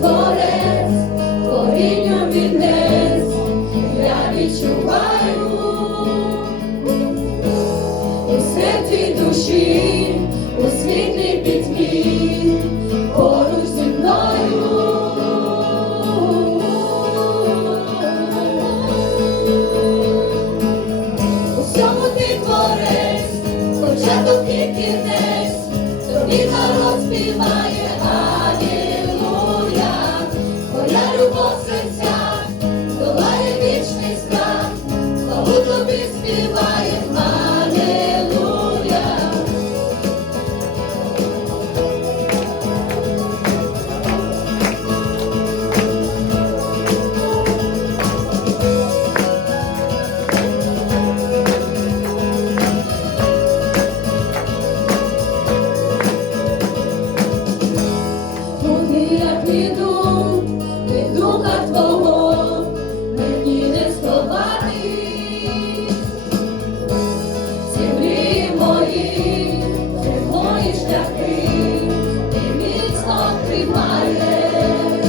творець, творінню вінець, я відчуваю у серці душі, у світлій пітьмі, поруч зі мною. У всьому ти творець, початок і кінець, тобі народ співає алілуя. Твоя любов в серцях долає вічний страх, славу тобі співаєм алілуя. Куди я піду, від духа твого мені не сховати. Всі мрії мої, всі мої шляхи ти міцно тримаєш.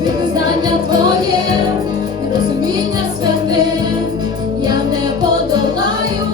Визнання твоє, розуміння святе я не подолаю.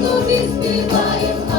Тобі співаємо.